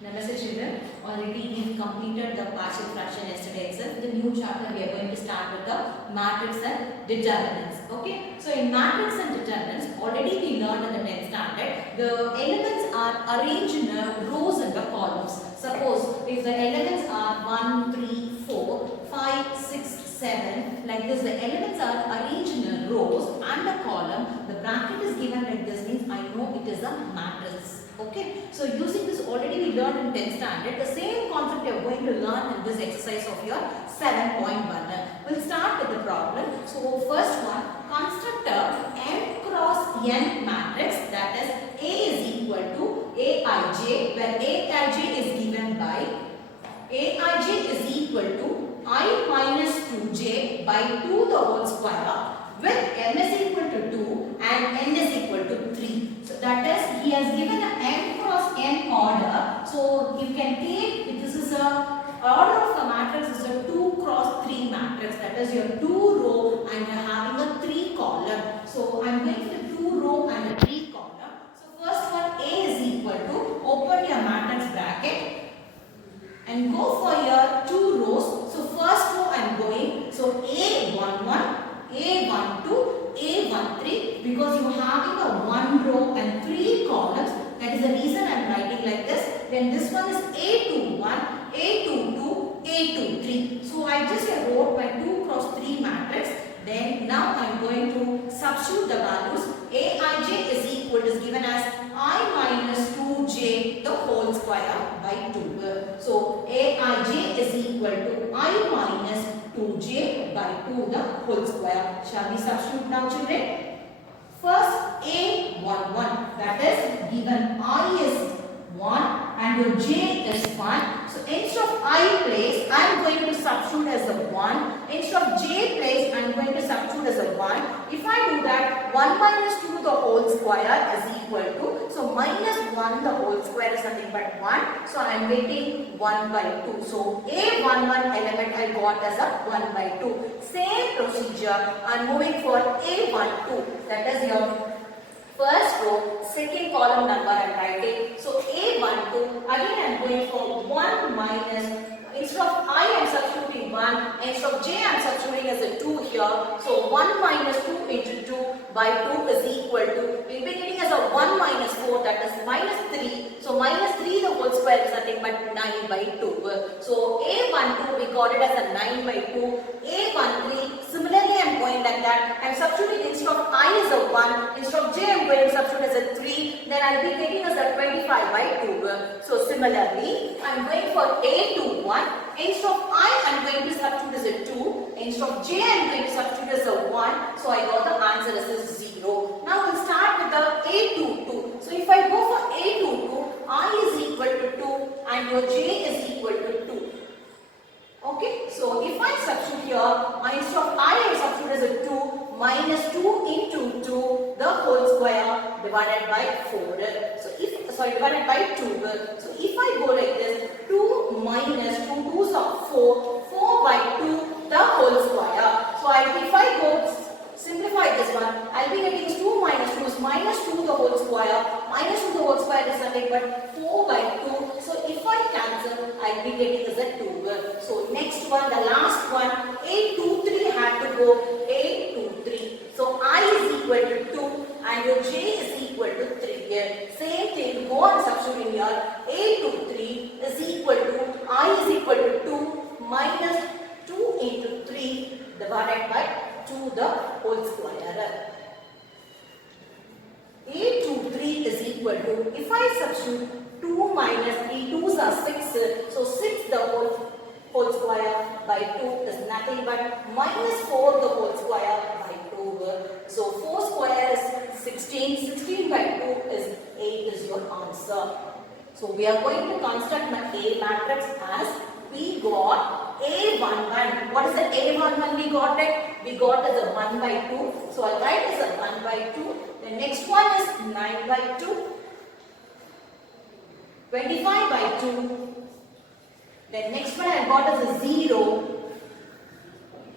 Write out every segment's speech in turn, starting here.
Namaste children, already we completed the partial fraction yesterday itself. The new chapter we are going to start with the matrix and determinants. Okay, so in matrix and determinants already we learned in the 10th standard the elements are arranged in rows and the columns. Suppose if the elements are 1, 3, 4, 5, 6, 7 like this, the elements are arranged in rows and a column. The bracket is given like this means I know it is a matrix. Okay, so using this already we learned in 10th standard. The same concept you are going to learn in this exercise of your 7.1. We'll start with the problem. So first one, construct a m cross n matrix, that is A is equal to Aij, where Aij is given by Aij is equal to I minus 2j by 2 the whole square, with m is equal to 2 and n is equal to 3. So that is, he has given a m cross n order. So you can take, this is a order of the matrix is a 2 cross 3 matrix. That is your 2 row and you are having a 3 column. So I am going for the 2 row and a 3 column. So first one, A is equal to, open your matrix bracket and go for your 2 rows. So first row I am going, so A11, A12, A13, because you are having a 1 row and 3 columns. That is the reason I am writing like this. Then this one is A21, A22, A23. So I just wrote my 2 cross 3 matrix. Then now I am going to substitute the values. Aij is equal is given as I minus 2j the whole square by 2. So Aij is equal to I minus 2j by 2 the whole square. Shall we substitute now, children? First A11, that is given I is 1 and your j is 1. So instead of I place, I am going to substitute as a 1. Instead of j place, I am going to substitute as a 1. If I do that, 1 minus 2 the whole square is equal to, so minus 1 the whole square is nothing but 1. So I am getting 1 by 2. So A11 element I got as a 1 by 2. Same procedure, I am moving for A12. That is your first row, second column number I am writing. So A12, again I am going for 1 minus, instead of I am substituting 1, instead of j I am substituting as a 2 here. So 1 minus 2 into 2 by 2 is equal to, we will be getting as a 1 minus 4, that is minus 3. So minus 3 the whole square is nothing but 9 by 2. So A12 we got it as a 9 by 2. A13, similarly I am going like that. I am substituting instead of I as a 1, instead of j I am going to substitute as a 3. Then I will be getting as a 25 by 2. So similarly I am going for A21. Instead of I am going to substitute as a 2. Instead of j I am going to substitute as a 1. So I got the answer as a 0. Now we will start with the A22. So if I go for A22, I is equal to 2 and your j is equal to 2. Okay, so if I substitute here, instead of I am substitute as a 2, minus 2 into 2, the whole square divided by 4. So divided by 2. So if I go like this, 2 minus 2, 2s are 4, 4 by 2, the whole square. So if I go simplify this one, I will be getting 2 minus 2 is minus 2 the whole square. Minus 2 the whole square is nothing but 4 by 2. So if I cancel, I will be getting as a 2. So next one, the last one, A23 had to go A23. So I is equal to 2 and your j is equal to 3. Same thing, go and substitute in here. A23 is equal to, I is equal to 2 minus 2 into 3 divided by 2 the whole square. A23 is equal to, if I substitute 2 minus 3, 2s are 6, so 6 the whole square by 2 is nothing but minus 4 the whole square by 2. So 4 square is 16, 16 by 2 is 8 is your answer. So we are going to construct my A matrix as we got A11. What is the A11 we got it? We got as a 1 by 2. So I'll write as a 1 by 2. The next one is 9 by 2. 25 by 2. The next one I got as a 0.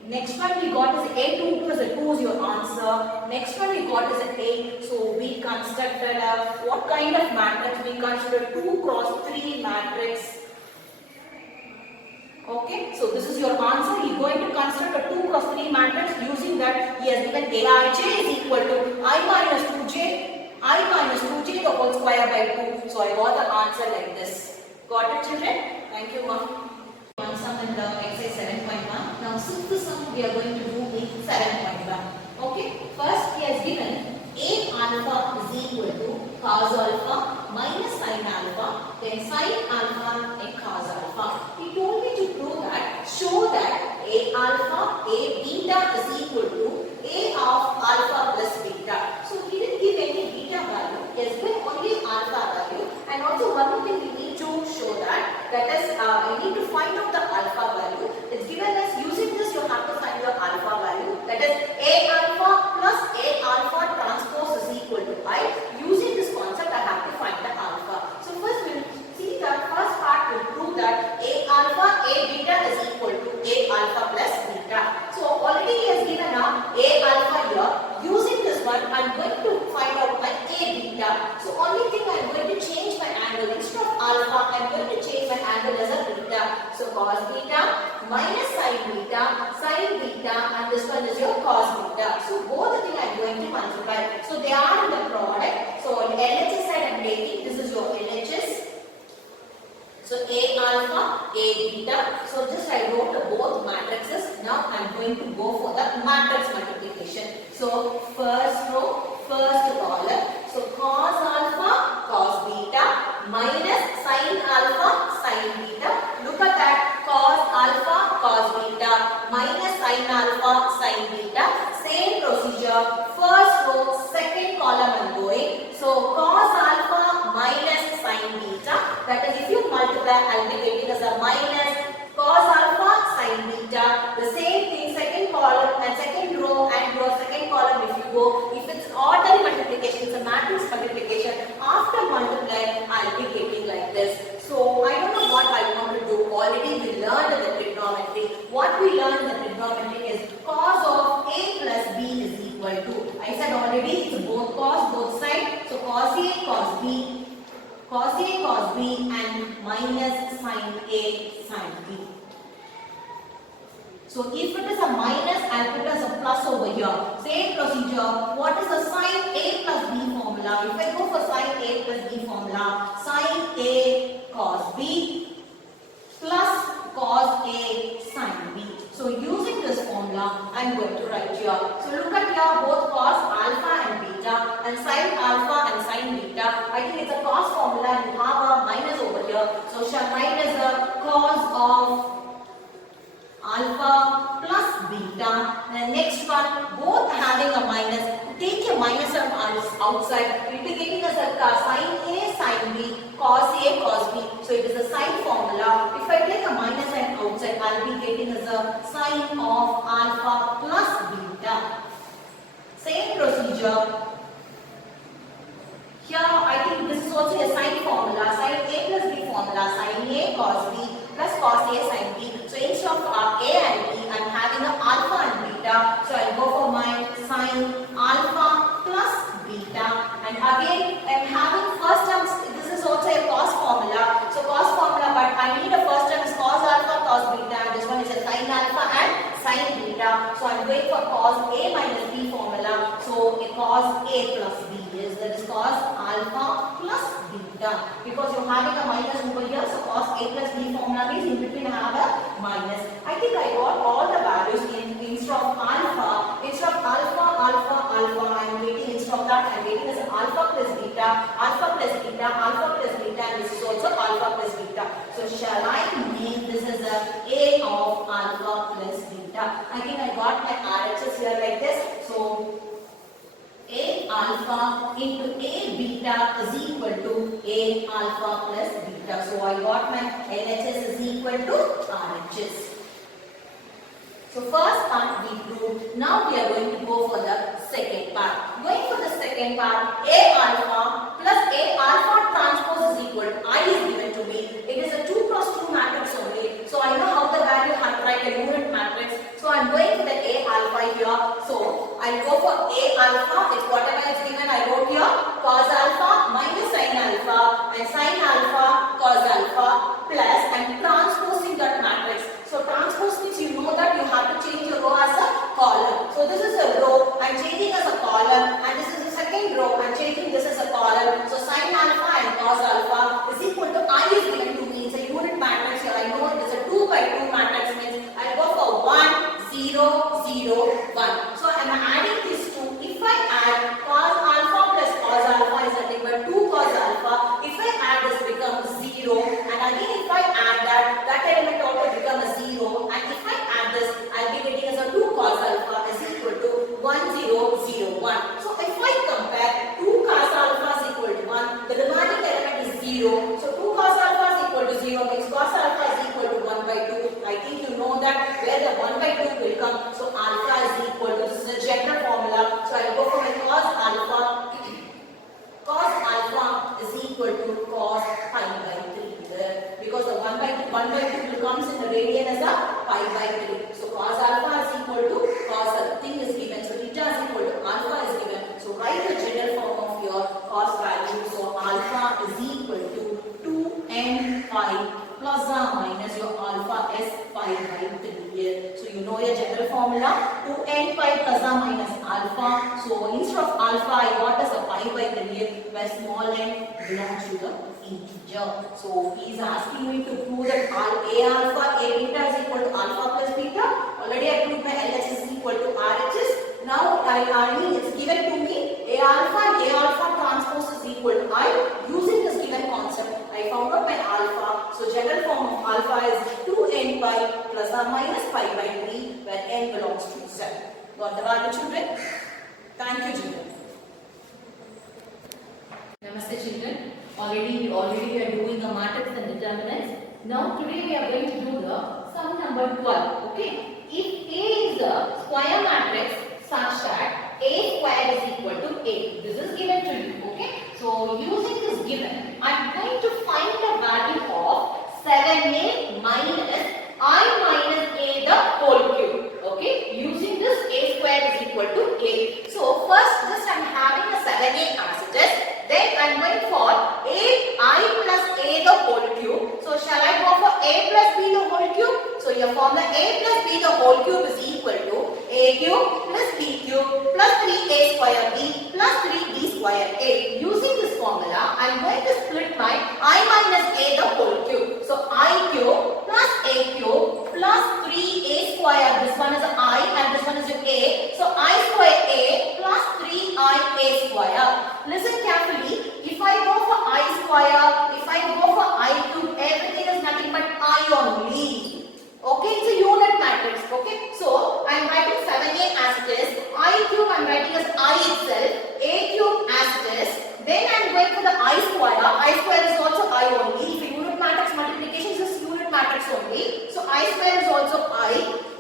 Next one we got is A2 plus a 2 is your answer. Next one we got is an 8. So we constructed a, what kind of matrix? We constructed 2 cross 3 matrix. he has given aij is equal to I minus 2j the whole square by 2. So I got the answer like this. Got it, children? Thank you, ma'am. One sum in the exercise 7.1. Now sixth sum we are going to do in 7.1. Okay. First he has given a alpha is equal to cos alpha minus sin alpha, then sin alpha and cos alpha. He told me to prove that, show that a alpha, a beta is equal to a of alpha plus beta. So he didn't give any beta value, he has given only alpha value. And also one more thing we need to show that is we need to find out the alpha value. It's given as using this you have to find the alpha value, that is a alpha plus a alpha transpose is equal to I. Using this concept I have to find the alpha. So first we will see the first part will prove that a alpha, a beta is equal to a alpha plus beta. So already he has given a alpha here. Using this one I am going to find out my a beta. So only thing I am going to change my angle. Instead of alpha I am going to change my angle as a beta. So cos beta minus sin beta and this one is your cos beta. So both the thing I am going to multiply. So they are in the product. So on LHS side I am taking, this is your LHS. So a alpha, a beta. So just I wrote both matrices. Now I am going to go for the matrix multiplication. So first row, first column. So cos alpha, cos beta minus sin alpha, sin beta. Look at that, cos alpha, cos beta minus sin alpha, sin beta. Same procedure. First row, second column I am going. So cos alpha minus sin beta. That is, if you multiply, I will be getting as a minus cos alpha sin beta. The same thing, second column and second row and your second column if you go. If it's ordinary multiplication, it's a matrix multiplication. After multiplying, I will be getting like this. So I don't know what I want to do. Already we learned the trigonometry. What we learned in the trigonometry is cos of a plus b is equal to. I said already it's both cos, both sides. So cos a, cos b. Cos a, cos b and minus sin a, sin b. So if it is a minus, I will put as a plus over here. Same procedure. What is the sin a plus b formula? If I go for sin a plus b formula, sin a cos b plus cos a sin b. So using this formula, I am going to write here. So look at here, both cos alpha and beta and sin alpha and sin beta. I think it's a cos formula and you have a minus over here. So shall write as a cos of alpha plus beta. And the next one, both having a minus. Take a minus from outside. We will be getting as a sin a, sin b, cos a, cos b. So it is a sine formula. If I take a minus sign outside, I will be getting as a sine of alpha plus beta. Same procedure. Here I think this is also a sine formula. Sin a plus b formula. Sin a cos b plus cos a sin b. So instead of a and b, I am having a alpha and beta. So I will go for my sin alpha plus beta. And again I am having first term. This is also a cos formula. So cos formula, but I need a first term is cos alpha, cos beta. And this one is a sin alpha and sin beta. So I am going for cos a minus b formula. So a cos a plus b is, that is cos alpha plus beta. Because you are having a minus over here, so cos a plus b formula means in between I have a minus. I think I got all the values instead of alpha. Instead of alpha, I am getting instead of that I am getting as an alpha plus beta, and this is also alpha plus beta. So shall I name this as a of alpha plus beta? I think I got my RHS here like this. So a alpha into a beta is equal to a alpha plus beta. So I got my LHS is equal to RHS. So first part we proved. Now we are going to go for the second part. Going for the second part, a alpha plus a alpha transpose is equal to I is given to me. It is a 2 cross 2 matrix only. So I know how the value have to write a unit matrix. So I am going for the a alpha here. So I will go for a alpha. It's whatever is given. I wrote here cos alpha minus sin alpha and sin alpha cos alpha plus and transposing that matrix. So transpose means you know that you have to change your row as a column. So this is a row column and this is the second row. I'm changing this as a column. So sin alpha and cos alpha is equal to I is given to me. It's a unit matrix here. I know it is a 2 by 2 matrix means I'll go for 1, 0, 0, 1. So I'm adding these two. If I add cos alpha plus cos alpha is nothing but 2 cos alpha. If I add this becomes 0 and again if I add that element also becomes a 0 and if I add this I'll be getting as a 2 cos alpha is equal to 1, 0, 0, 1. So if I compare 2 cos alpha is equal to 1, the remaining element is 0. So 2 cos alpha is equal to 0 means cos alpha is equal to 1 by 2. I think you know that where the 1 by 2 will come. So alpha is equal to, this is a general formula. So I'll go for my cos alpha. Cos alpha is equal to cos pi by 3 there, because the 1 by 2 will comes in the radian as a pi by 3. So cos alpha is equal to cos, thing is given. So theta is equal to alpha is given. So write the general form of your cos value. So alpha is equal to 2n pi plus or minus your alpha is pi by 3 here. So you know your general formula 2n pi plus or minus alpha. So instead of alpha I got as a pi by 3 here, where small n belongs to the integer. So he is asking me to prove that a alpha a beta is equal to alpha plus beta. Already I proved my LHS is equal to RHS. Now I mean it's given to me a alpha and a alpha transpose is equal to I. Using this given concept I found out my alpha. So general form of alpha is 2n pi plus or minus pi by 3 where n belongs to 7. Got the value, children? Thank you, children. Namaste, children. Already we are doing the matrix and determinants. Now today we are going to do the sum number 12. Okay. If A is a square matrix such that A square is equal to A. This is given to you. Okay. So using this given, I am going to find the value of 7A minus I minus A the whole cube. Okay. Using this A square is equal to A. So first just I am having a 7A as it is. Then I am going for I plus A the whole cube. So shall I go for A plus B the whole cube? So your formula A plus B the whole cube is equal to A cube plus B cube plus 3A square B plus 3B square A. Using this formula, I am going to split my I minus A the whole cube. So I cube plus A cube plus 3A square. This one is I and this one is A. So I square A plus 3I A square. Listen carefully. If I go for I square, if I go for I cube, everything is nothing but I only. Okay, it's a unit matrix. Okay, so I am writing 7A as it is. I cube I am writing as I itself. A cube as it is. Then I am going for the I square. I square is also I only. If unit matrix multiplication is just unit matrix only. So I square is also I.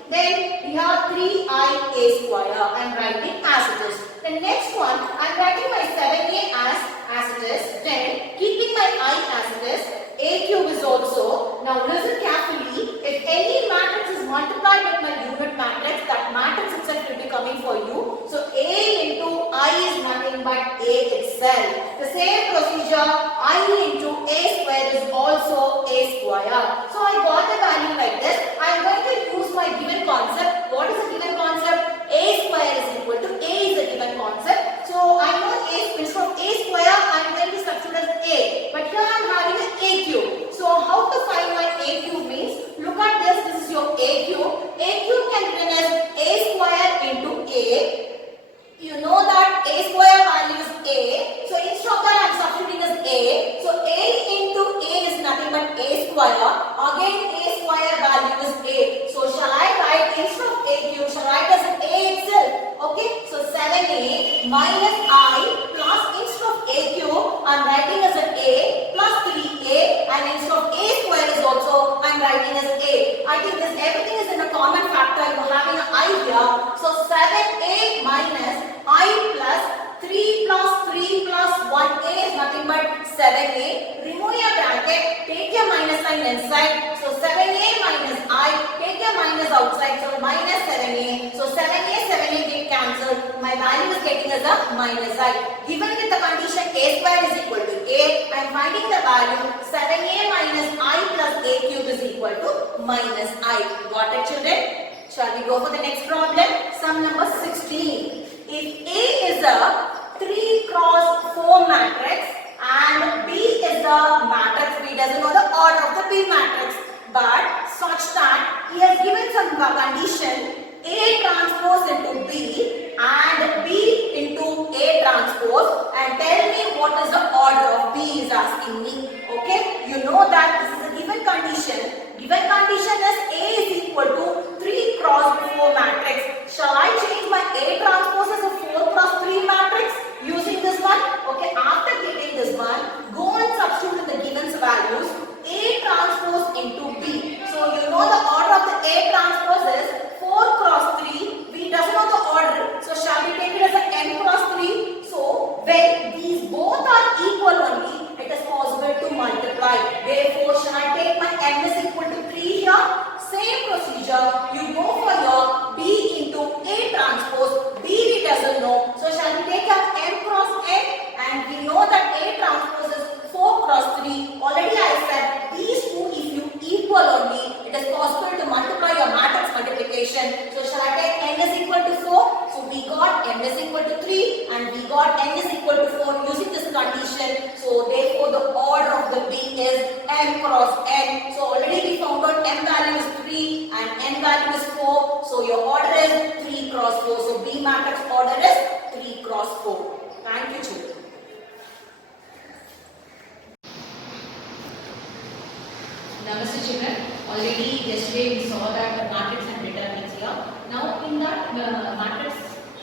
Then we have 3I A square. I am writing as it is. The next one, I am writing my 7A as it is. Then keeping my I as it is. A cube is also. Now listen carefully. If any matrix is multiplied with my unit matrix, that matrix itself will be coming for you. So A into I is nothing but A itself. The same procedure, I into A square is also A square. So I got the value like this. I am going to use my given concept. What is the given concept? A square is equal to A is a given concept. So I know A instead of A square, I am going to substitute as A. But here I am having an A cube. So how to find my A cube means, look at this. This is your A cube. A cube can be written as A square into A. You know that A square value is A. So instead of that I am substituting as A. So A into A is nothing but A square. Again A square value is A. So shall I write instead of A cube, shall I write as A itself? Okay. So 7A minus I plus instead of A cube I am writing as an A plus 3A and instead of A square is also I am writing as A. I think this everything is in a common factor. You are having an I here. So 7A minus I plus 3 plus 3 plus 1A is nothing but 7A. Remove your bracket, take your minus sign inside. So 7A minus I, take your minus outside. So minus 7A. So 7A get cancelled. My value is getting as a minus I. Given with the condition A square is equal to A, I am finding the value 7A minus I plus A cube is equal to minus I. Got it, children? Shall we go for the next problem? Sum number 16. If A is a 3 cross 4 matrix and B is a matrix, B doesn't know the order of the B matrix, but such that he has given some condition A transpose into B and B into A transpose, and tell me what is the order of B is asking me. Okay, you know that this is a given condition. Given condition is A is equal to 3 cross 4 matrix. Shall I change my A transpose as a 4 cross 3 matrix using this one? Okay, after getting this one, go and substitute in the given values A transpose into B. So you know the order of the A transpose is 4 cross 3. We doesn't know the order. So shall we take it as a n cross 3? So when these both are equal only, it is possible to multiply. Therefore, shall I take my m is equal to 3 here? Same procedure. You go for your B into A transpose. B we doesn't know. So shall we take our m cross n? And we know that A transpose is 4 cross 3. Already I said these two, if you equal only, it is possible to multiply your matrix multiplication. So shall I take n is equal to 4? So we got m is equal to 3 and we got n is equal to 4 using this condition. So therefore the order of the B is m cross n. So already we found out m value is 3 and n value is 4. So your order is 3 cross 4. So B matrix order is 3 cross 4. Thank you, children. Namaste children. Already yesterday we saw that the matrix and determinants here. Now in that matrix,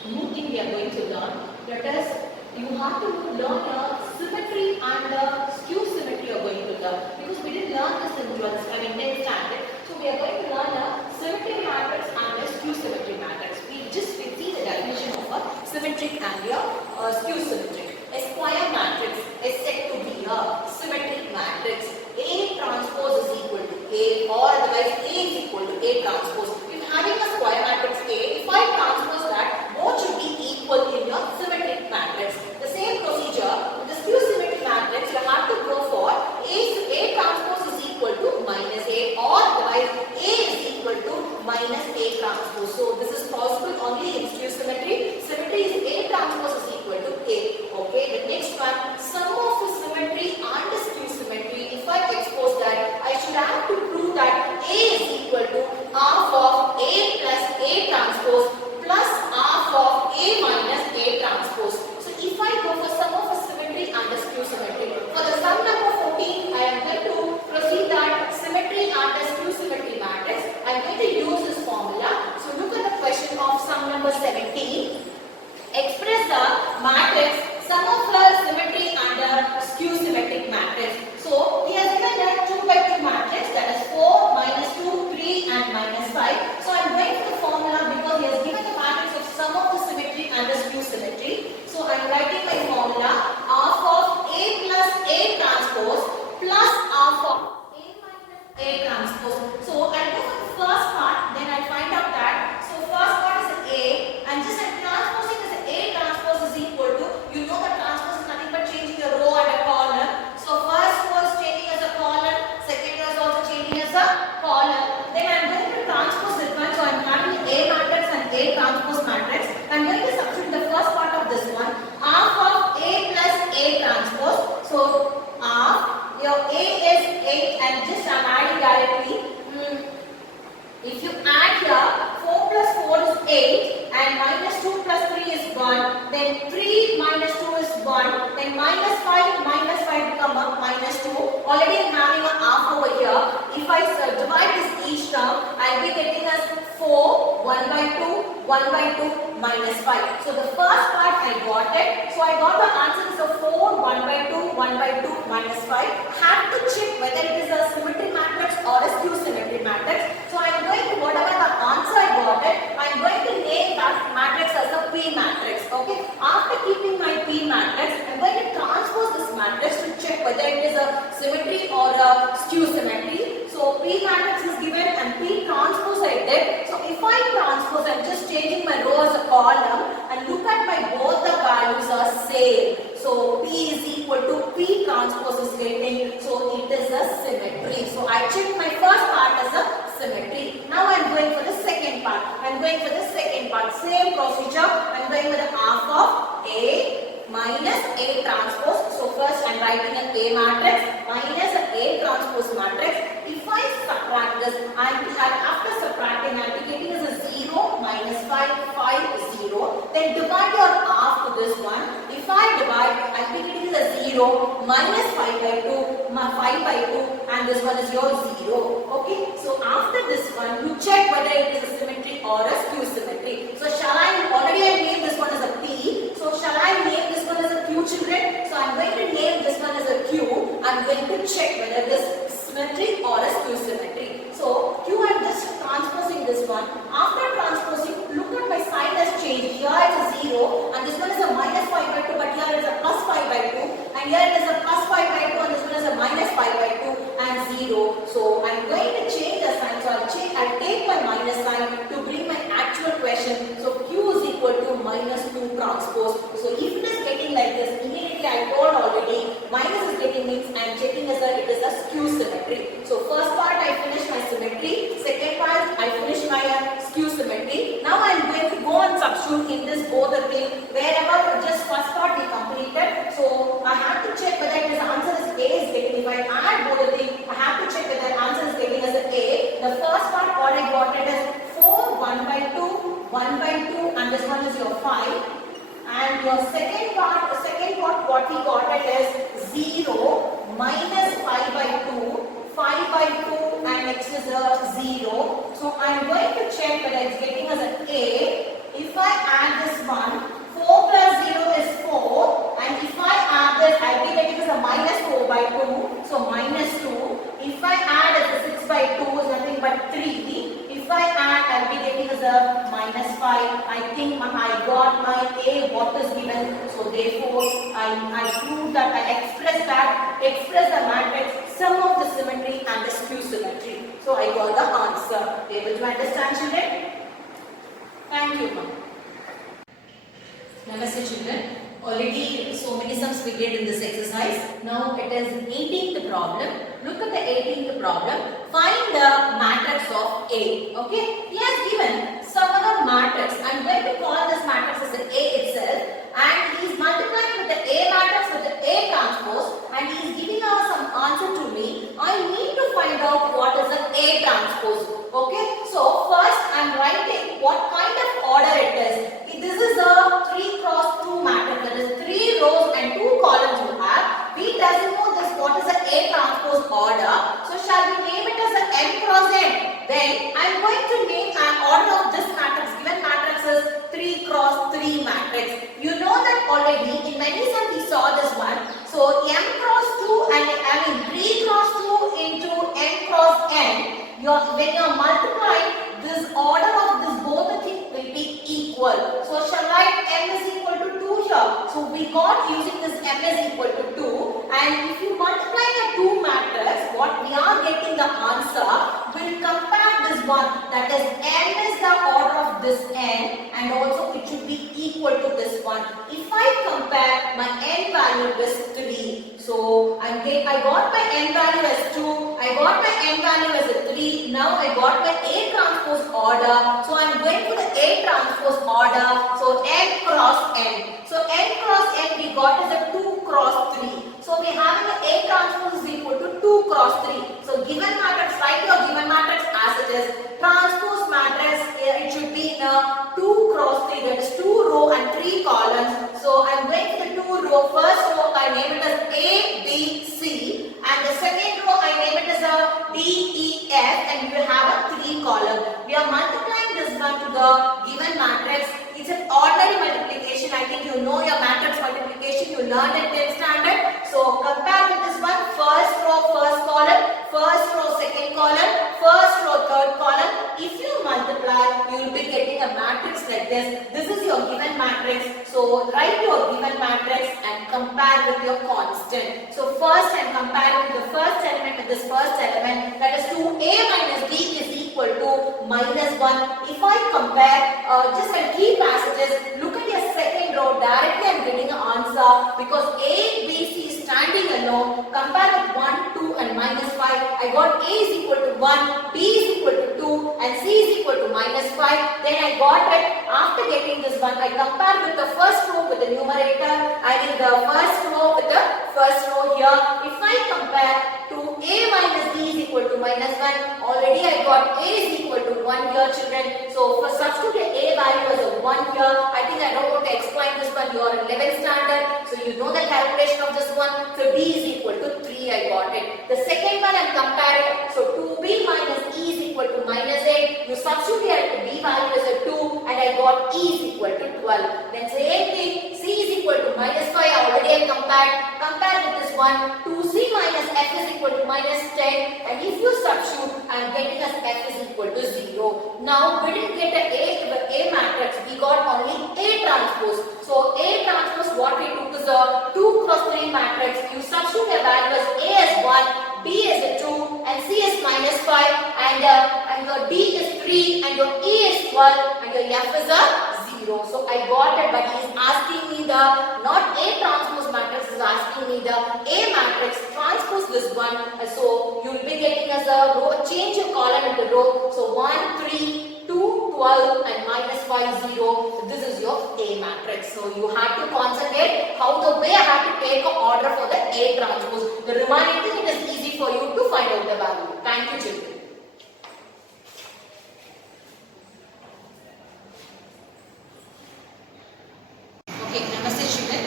new thing we are going to learn. That is, you have to learn the symmetry and the skew symmetry you are going to learn. Because we didn't learn this in 10th standard. So we are going to learn the symmetry matrix and the skew symmetry matrix. We see the definition of a symmetric and a skew symmetric. A square matrix is said to be a symmetric matrix. A transpose is equal to A, or otherwise A is equal to A transpose. If having a square matrix A, if I transpose that, both should be equal in your symmetric matrix. The same procedure with the skew symmetric matrix, you have to go for A transpose is equal to minus A, or otherwise A is equal to minus A transpose. So this is possible only in skew symmetry. Symmetry is A transpose is equal to A. Okay, the next one, sum of the symmetry and the skew symmetry. If I expose that, I should have to prove that A is equal to half of A plus A transpose plus half of A minus A transpose. So if I go for sum of a symmetry and the skew symmetry, for the sum number 14, I am going to proceed that symmetry and the skew symmetry matrix. I am going to use this formula. So look at the question of sum number 17. Express the matrix sum of the symmetry and the skew symmetric matrix. So he has given a 2 by 2 matrix, that is 4, minus 2, 3 and minus 5. So I am going for the formula because he has given the matrix of sum of the symmetry and the skew symmetry. So I am writing my formula half of A plus A transpose plus half of A minus A transpose. So I go for the first part, then I find out that, so first part is A and just I am transposing as A transpose is equal to, you know that transpose is nothing but changing a row and a column. So first was changing as a column, second was also changing as a column. Then I am going to transpose this one. So I am having A matrix and A transpose matrix. I am going to substitute the first part of this one, half of A plus A transpose. So half, your A is 8 and just I am adding directly. If you add here, 4 plus 4 is 8 and minus 2 plus 3 is 1. Then 3 minus 2 is 1. Then minus 5 become a minus 2. Already I am having a half over here. If I divide this each term, I will be getting as 4, 1 by 2, 1 by 2, minus 5. So the first part I got it. So I got the answer is a 4, 1 by 2, 1 by 2, minus 5. Have to check whether it is a symmetry matrix or a skew symmetry matrix. So I am going to, whatever the answer I got it, I am going to name that matrix as a P matrix. Okay. After keeping my P matrix, I am going to transpose this matrix to check whether it is a symmetry or a skew symmetry. So P matrix is given and P transpose I did. So if I transpose, I am just changing my row as a column and look at my both the values are same. So P is equal to P transpose is getting. So it is a symmetry. So I checked my first part as a symmetry. Now I am going for the second second part. I'm going for the second part. Same procedure. I'm going for the half of A minus A transpose. So first I'm writing an A matrix minus an A transpose matrix. If I subtract this, after subtracting, I'll be getting as a 0 minus 5, 5, 0. Then divide your half to this one. If I divide, I'll be getting as a 0 minus 5 by 2, 5 by 2, and this one is your 0. Okay. So after this one, you check whether it is a symmetry or a skew symmetry. So shall I, already I named this one as a P. So shall I name this one as a Q, children? So I'm going to name this one as a Q. I'm going to check whether this is symmetry or a skew symmetry. So Q, I'm just transposing this one. After transposing, look at my sign has changed. Here it's a 0 and this one is a minus 5 by 2, but here it is a plus 5 by 2, and here it is a plus 5 by 2 and this one is a minus 5 by 2 and 0. So I'm going to change the sign. So I'll take my minus sign to bring my actual question. So Q is equal to minus 2 transpose. So if it is getting like this, immediately I told already, minus is getting means I am checking as it is a skew symmetry. So first part I finish my symmetry, second part I finish my skew symmetry. Now I am going to go and substitute in this both the thing wherever just first part we completed. So I have to check whether this answer is A is getting. If I add both the thing, I have to check whether answer is getting as a A. The first part what I got it is 4, 1 by 2, 1 by 2, and this one is your 5. And your second part what we got it is 0 minus 5 by 2, 5 by 2, and next is a 0. So I am going to check whether it's getting as an A. If I add this one, 4 plus 0 is 4, and if I add this, I'll be getting as a minus 4 by 2, so minus 2. If I add as a 6 by 2 is nothing but 3. If I add, I'll be getting as a minus 5. I think I got my A, what is given. So therefore, I proved that I express the matrix, sum of the symmetry and the skew symmetry. So I got the answer. Able to understand, children? Thank you, ma'am. Namaste, children. Already so many sums we did in this exercise. Now it is 18th problem. Look at the 18th problem. Find the matrix of A. Okay. He has given some other matrix. I am going to call this matrix as the A itself. And he is multiplying with the A matrix with the A transpose. And he is giving us some answer to me. I need to find out what is the A transpose. Okay. So first I am writing what kind of order it is. This is a 3 cross 2 matrix. That is 3 rows and 2 columns you have. We doesn't know this what is the A transpose order. So shall we name it as a M cross N? Then I am going to name an order of this matrix. Given matrix is 3 cross 3 matrix. You know that already. In many sums we saw this one. So M cross 2 and 3 cross 2 into N cross N. When you are multiplying, this order of this both the things will be equal. So shall I write M is equal to 2 here. So we got using this M is equal to 2. And if you multiply the 2 matrix, what we are getting the answer will compare this one. That is M is the order of this N, and also it should be equal to this one. If I compare, my N value is 3. So I got my N value as 2. I got my N value as a 3. Now I got my A transpose order. So I am going for the A transpose order. So N cross N. So N cross N we got as a 2 cross 3. So we have the A transpose is equal to 2 cross 3. So given matrix, write your given matrix as it is. Transpose matrix, it should be in a 2 cross 3. That is 2 row and 3 columns. So I am going for the 2 row. First row I name it as A, B, C. And the second row I name it as a D, E, F. And we have a 3 column. We are multiplying this one to the given matrix. It's an ordinary multiplication. I think you know your matrix multiplication. You learned it in 10th standard. So compare with this one. First row, first column. First row, second column. First row, third column. If you multiply, you will be getting a matrix like this. This is your given matrix. So write your given matrix and compare with your constant. So first I am comparing the first element with this first element. That is 2A minus B is equal to minus 1. If I compare, just I'll keep as it is. Look at your second row. row, directly I am getting an answer because A, B, C is standing alone. Compare with 1, 2 and minus 5. I got A is equal to 1, B is equal to 2 and C is equal to minus 5. Then I got it. After getting this one, I compare with the first row with the numerator. I mean the first row with the first row here. If I compare to A minus B is equal to minus 1, already I got A is equal to 1 here, children. So for substitute A value as a 1 here, I think I don't want to explain this one. You are in 11th standard, so you know the calculation of this one. So D is equal to 3, I got it. The second one I am comparing, so 2B minus E is equal to minus 8. You substitute here B value as a 2 and I got E is equal to 12. Then same thing, C is equal to minus 5, already I compared. Compare with this one, 2C minus F is equal to minus 10, and if you substitute, I am getting as F is equal to 0. Now we didn't get A matrix, we got only A transpose. So A transpose, what we took is a 2 cross 3 matrix. You substitute a value as A as 1, B as a 2 and C is minus 5 and your D is 3 and your E is 12 and your F is a 0. So I got it, but he is asking me the not A transpose matrix, is asking me the A matrix transpose this one. So you will be getting as a row, change your column into row. So 1, 3, 2, 12 and minus 5, 0. So this is your A matrix. So you have to concentrate how the way I have to take an order for the A transpose. The remaining thing, it is easy for you to find out the value. Thank you, children. Okay, namaste children.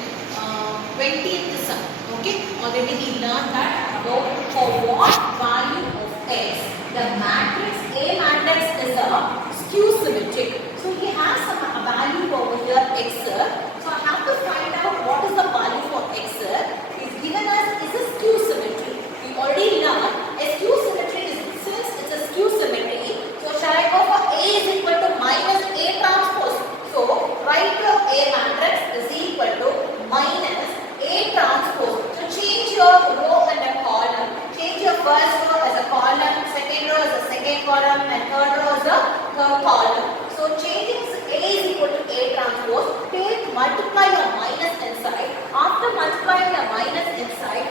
20th sum. Okay, already we learned that about for what value of x the matrix A matrix is a skew symmetric. So he has some value over here x. So I have to find out what is the value for x. It's given us is a skew symmetry. We already learned a skew symmetry is since it's a skew symmetry. So shall I go for A is equal to minus A transpose. So write your A matrix is equal to minus A transpose. So change your row and a column. Change your first row as a column, second row as a second column and third row as a third column. So changing A is equal to A transpose. Take multiply your minus inside. After multiplying the minus inside,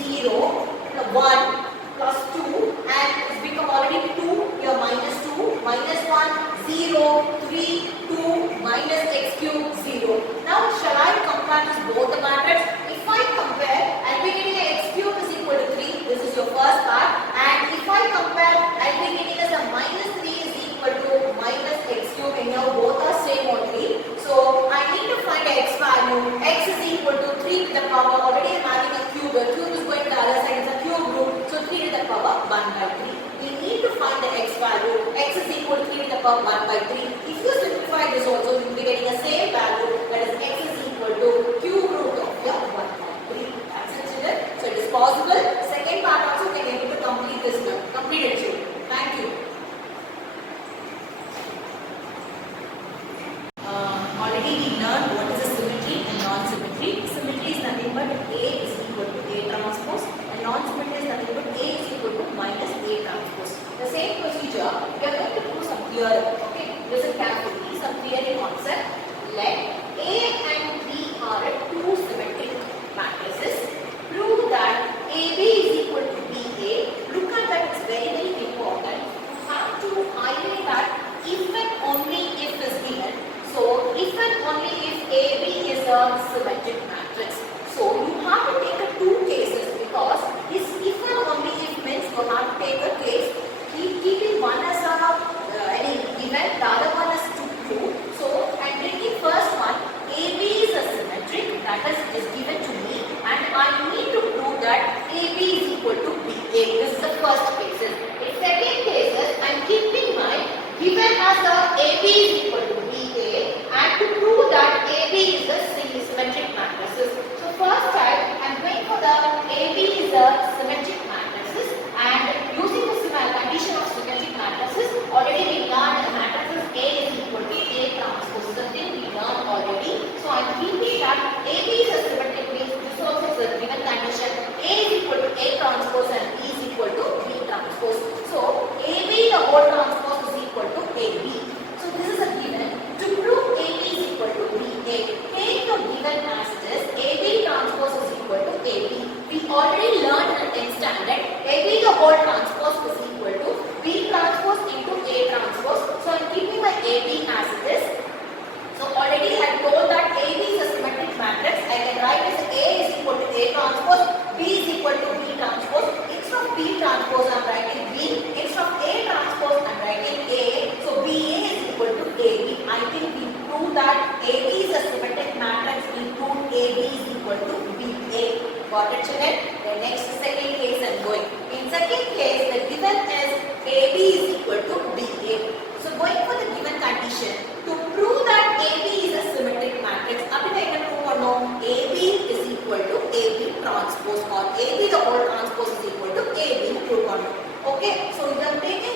0, 1 plus 2 and it's become already 2, your minus 2, minus 1, 0, 3, 2, minus x cube, 0. Now shall I compare this both the matrix? If I compare, I'll be getting a x cube is equal to 3, this is your first part, and if I compare, I'll be getting as a minus 3 is equal to minus x cube, and now both are same only. So I need to find a x value. X is equal to 3 to the power, already I'm having a cube, the cube is going to the other side, it's a cube root, so 3 to the power 1 by 3. We need to find the x value. X is equal to 3 to the power 1 by 3. If you simplify this also, you will be getting the same value, that is x is equal to cube root of your 1 by 3. That's it, children. So it is possible. Second part also we can able to complete this one. Complete it, children. Thank you. Already we learned what is a symmetry and non-symmetry. Symmetry is nothing but A is equal to A transpose and non-symmetry is nothing but A is equal to minus A transpose. The same procedure, we are going to do some theorem. Okay, listen carefully, some theory concept. Let A and B are a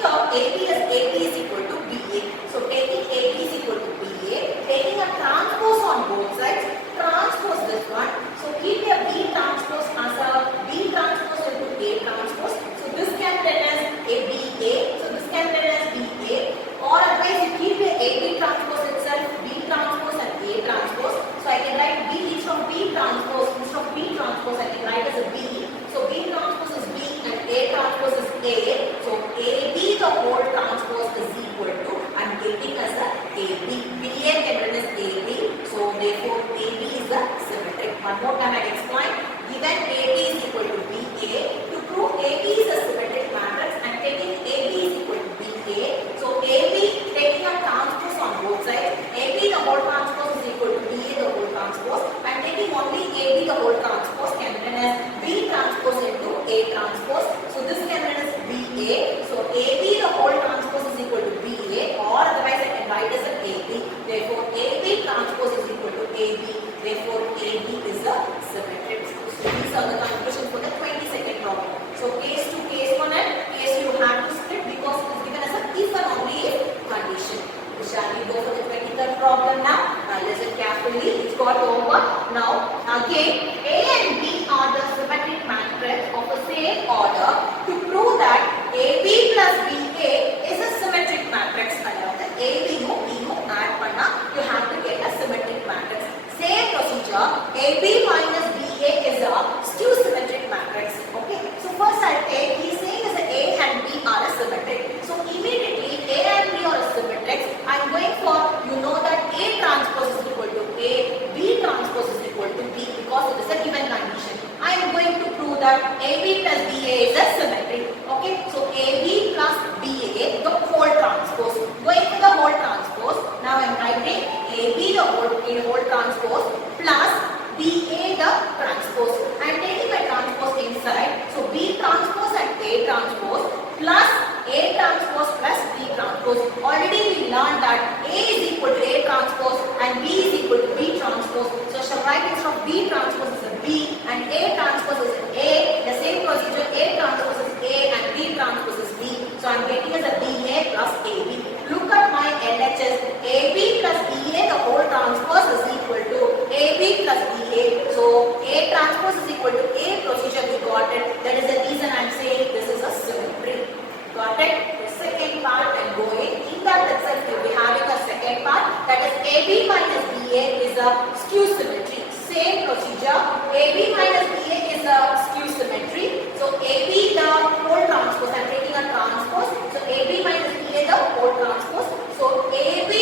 taking AB as AB is equal to BA. So taking AB is equal to BA, taking a transpose on both sides, transpose this one. So keep a B transpose as a B transpose into A transpose. So this can be written as ABA. So this can be written as BA. Or otherwise you keep a AB transpose itself, B transpose and A transpose. So I can write B instead of B transpose, instead of B transpose I can write as a B. So B transpose is B and A transpose is A. So AB the whole transpose is equal to, I am getting as a AB. BA can be written as AB. So therefore AB is a symmetric. One more time I explain. Given AB is equal to BA, to prove AB is a symmetric matrix and taking AB is equal to BA. So AB taking a transpose on both sides, AB the whole transpose is equal to BA the whole transpose, and taking only AB the whole transpose can be written as B transpose into A transpose. So this can be written as BA. So AB the whole transpose is equal to BA, or otherwise I can write as an AB. Therefore AB transpose is equal to AB. Therefore AB is a symmetric. So these are the conclusions for the 22nd problem. So case 2, case 1 and case 2 you have to split because it is given as a if and only if condition. Shall we go for the 23rd problem now? Listen carefully. It's got over. Now again A and B are the symmetric matrix of the same order. To prove that AB plus BA is a symmetric matrix. The AB you add panna, you have to get a symmetric matrix. Same procedure. AB minus BA is a skew symmetric matrix. Okay. So first I take, he is saying is A and B are a symmetric. So immediately A and B are a symmetric. I am going for, you know that A transpose is equal to A, B transpose is equal to B because it is a given condition. I am going to prove that AB plus BA is a symmetric. Okay. So AB plus BA the whole transpose. Going for the whole transpose. Now I am writing AB the whole transpose plus BA the transpose. I am taking my transpose inside. So B transpose and A transpose plus A transpose plus B transpose. Already we learned that A is equal to A transpose and B is equal to B transpose. So shall write instead of B transpose is a B and A transpose is an A. The same procedure, A transpose is A and B transpose is B. So I am getting as a BA plus AB. Look at my LHS. AB plus BA the whole transpose is equal to AB plus BA. So A transpose is equal to A procedure, we got it. That is the reason I am saying this is a symmetry. Got it? The second part and going. In that itself you will be having a second part, that is AB minus BA is a skew symmetry. Same procedure. AB minus BA is a skew symmetry. So AB the whole transpose, I am taking a transpose. So AB minus BA the whole transpose. So AB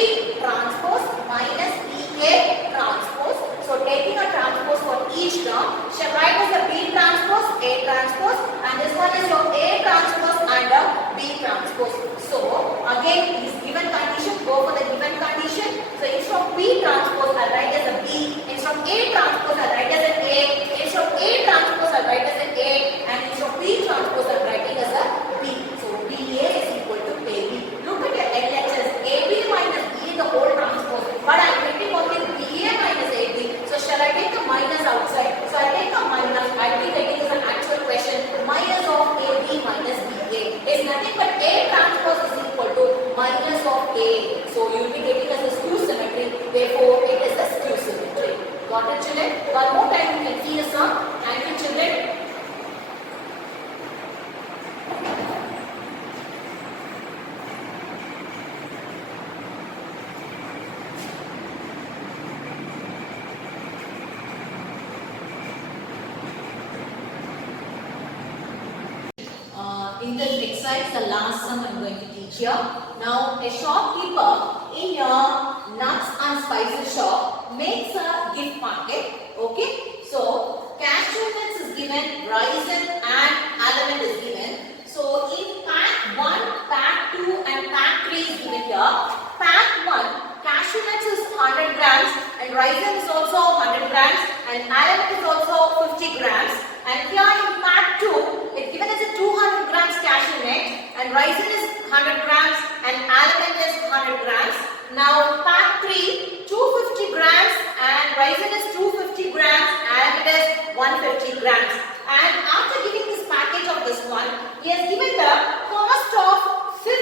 transpose minus BA transpose. So taking a transpose for each term, shall write as a B transpose, A transpose, and this one is your A transpose and a B transpose. So again this given condition, go for the given condition. So instead of B transpose I write as a B, instead of A transpose I write as an A, instead of A transpose I write as an A, and instead of B transpose I am writing as a B. So BA is equal to AB. Look at your LHS. AB minus BA the whole transpose, but I am getting only BA minus AB. So shall I take a minus outside? So I take a minus. I will be taking as an actual question. Minus of AB minus BA is nothing but A transpose is equal to minus of A. So you will be getting as a skew symmetry. Therefore it is a skew symmetry. Got it, children? One more time you can see this one. Thank you, children. In the exercise, the last sum I am going to teach here. Now, a shopkeeper in a nuts and spices shop makes a gift packet. Okay, so cashew nuts is given, raisin and almond is given. So in pack 1, pack 2 and pack 3 is given here. Pack 1, cashew nuts is 100 grams and raisin is also 100 grams and almond is also 50 grams. And here in pack 2, it's given as a 200 grams cashew nut and raisin is 100 grams and almond is 100 grams. Now pack 3, 250 grams and raisin is 250 grams, almond is 150 grams. And after giving this package of this one, he has given the cost of 50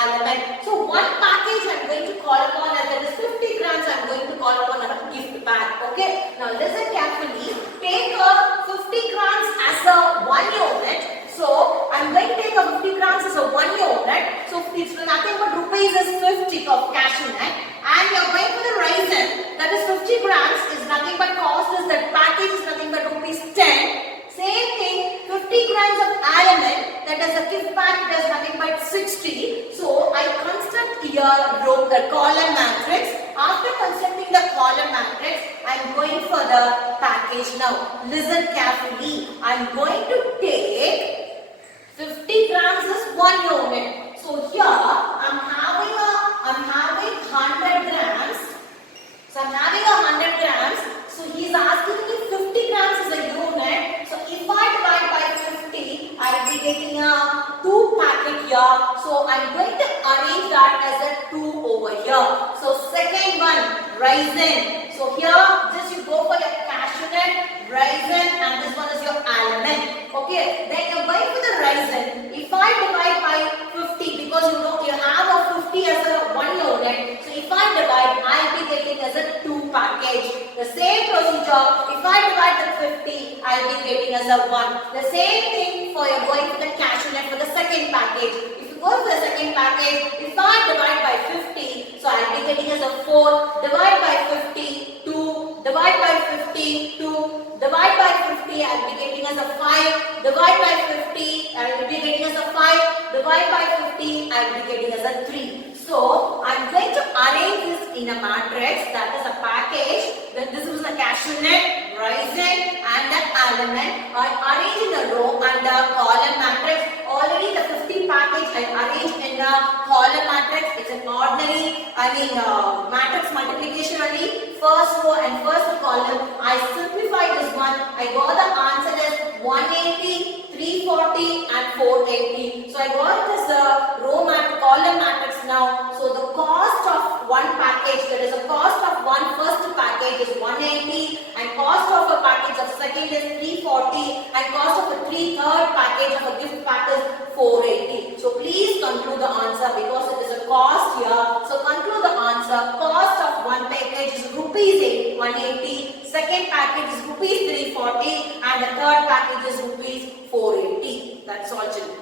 element. So one package I'm going to call upon as that is 50 grams I'm going to call upon as a gift pack. Okay. Now listen carefully. Take a 50 grams as a 1 unit. So I'm going to take a 50 grams as a 1 unit. So it's nothing but rupees is 50 of cashew nut. And you're going for the raisin. That is 50 grams is nothing but cost is that package is nothing but rupees 10. Same thing, 50 grams of almond, that is a gift pack, it is nothing but 60. So I construct here the column matrix. After constructing the column matrix, I am going for the package now. Listen carefully. I am going to take 50 grams is 1 unit. So here I am having 100 grams. So I am having 100 grams. So he is asking me 50 grams is a unit. So if I divide by 50, I will be getting a 2 packet here. So I am going to arrange that as a 2 over here. So second one, raisin. So here just you go for your cashew nut, raisin, and this one is your almond. Okay, then you are going for the raisin. If I divide by 50, because you know you have a 50 as a 1 unit. So if I divide, I will be getting as a 2 package. The same procedure, if I divide the 50, I will be getting as a 1. The same thing for your going for the cashew nut for the second package. If you go for the second package, if I divide by 50, so I will be getting as a 4. Divide by 50, 2. Divide by 50, 2. Divide by 50, I will be getting as a 5. Divide by 50, I will be getting as a 5. Divide by 50, I will be getting as a 3. So, I am going to arrange this in a matrix, that is a package. Then this is a cashew nut, raisin and the almond. I arrange in the row and the column matrix. Already the 50 package I arranged in the column matrix. It's an ordinary, matrix multiplication only. First row and first column. I simplify this one. I got the answer as 180, 340 and 480. So I got this column matrix now. So the cost of one package, that is the cost of one first package is 180 and cost of a package of second is 340 and cost of a third package of a gift pack is 480. So please conclude the answer because it is a cost here. So conclude the answer. Cost of one package is rupees 180. Second package is rupees 340 and the third package is rupees 480. That's all children.